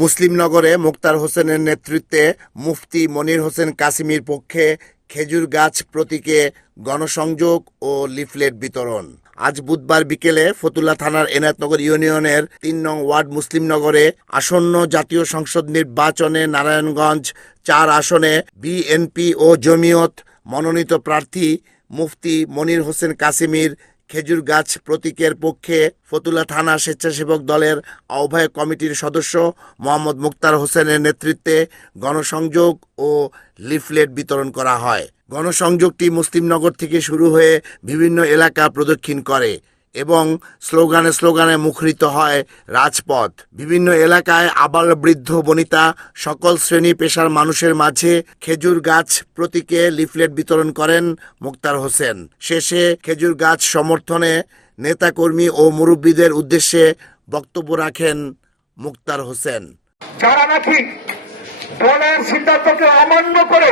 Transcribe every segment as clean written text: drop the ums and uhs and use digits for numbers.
মুসলিমনগরে মোক্তার হোসেনের নেতৃত্বে মুফতি মনির হোসেন কাসিমির পক্ষে খেজুর গাছ প্রতীকে গণসংযোগ ও লিফলেট বিতরণ। আজ বুধবার বিকেলে ফতুল্লা থানার এনায়েতনগর ইউনিয়নের ৩ নং ওয়ার্ড মুসলিমনগরে আসন্ন জাতীয় সংসদ নির্বাচনে নারায়ণগঞ্জ ৪ আসনে বিএনপি ও জমিয়ত মনোনীত প্রার্থী মুফতি মনির হোসেন কাসিমির খেজুর গাছ প্রতীকের পক্ষে ফতুল্লা থানা স্বেচ্ছাসেবক দলের আহ্বায়ক কমিটির সদস্য মোহাম্মদ মুক্তার হোসেনের নেতৃত্বে গণসংযোগ ও লিফলেট বিতরণ করা হয়। গণসংযোগটি মুসলিমনগর থেকে শুরু হয়ে বিভিন্ন এলাকা প্রদক্ষিণ করে এবং স্লোগানে স্লোগানে মুখরিত হয় রাজপথ। বিভিন্ন এলাকায় আবাল বৃদ্ধ বনিতা সকল শ্রেণী পেশার মানুষের মাঝে খেজুর গাছ প্রতীকে লিফলেট বিতরণ করেন মুক্তার হোসেন। শেষে খেজুর গাছ সমর্থনে নেতাকর্মী ও মুরব্বীদের উদ্দেশ্যে বক্তব্য রাখেন মুক্তার হোসেন। যারা নাকি দলের সিদ্ধান্তকে অমান্য করে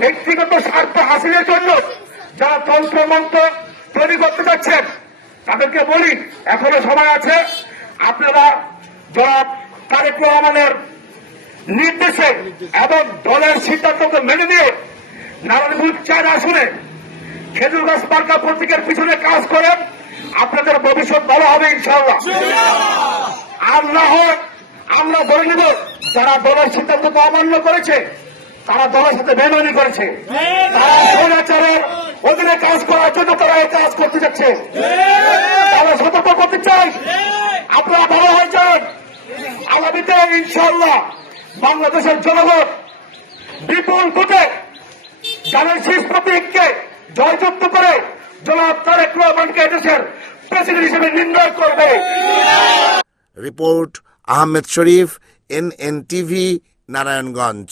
ব্যক্তিগত স্বার্থ হাসিলের জন্য যারা তন্ত্রমন্ত্র তৈরি করতে যাচ্ছেন, তাদেরকে বলি এখনো সময় আছে। আপনারা জনাব তারেক রহমানের নির্দেশে এবং দলের সিদ্ধান্তকে মেনে দিয়ে নারায়ণগঞ্জ ৪ আসনে খেজুর গাছ মার্কা প্রতীকের পিছনে কাজ করেন। আপনাদের ভবিষ্যৎ ভালো হবে ইনশাআল্লাহ। আর না হয় আমরা বলে নিব যারা দলের সিদ্ধান্তকে অমান্য করেছে তারা দলের সাথে বেমানি করেছে, তারা স্বৈরাচারের অধীনে কাজ করার জন্য তারা এই কাজ করতে যাচ্ছে। তারা সতর্ক করতে চাই, আপনারা ভালো হয়ে যান। আগামীতে ইনশাআল্লাহ বাংলাদেশের জনগণ বিপুল ভোটে যাদের শীষ প্রতীককে জয়যুক্ত করে জনাব তারেক রহমানকে দেশের প্রেসিডেন্ট হিসেবে নির্ণয় করবে। রিপোর্ট আহমেদ শরীফ, NNTV, নারায়ণগঞ্জ।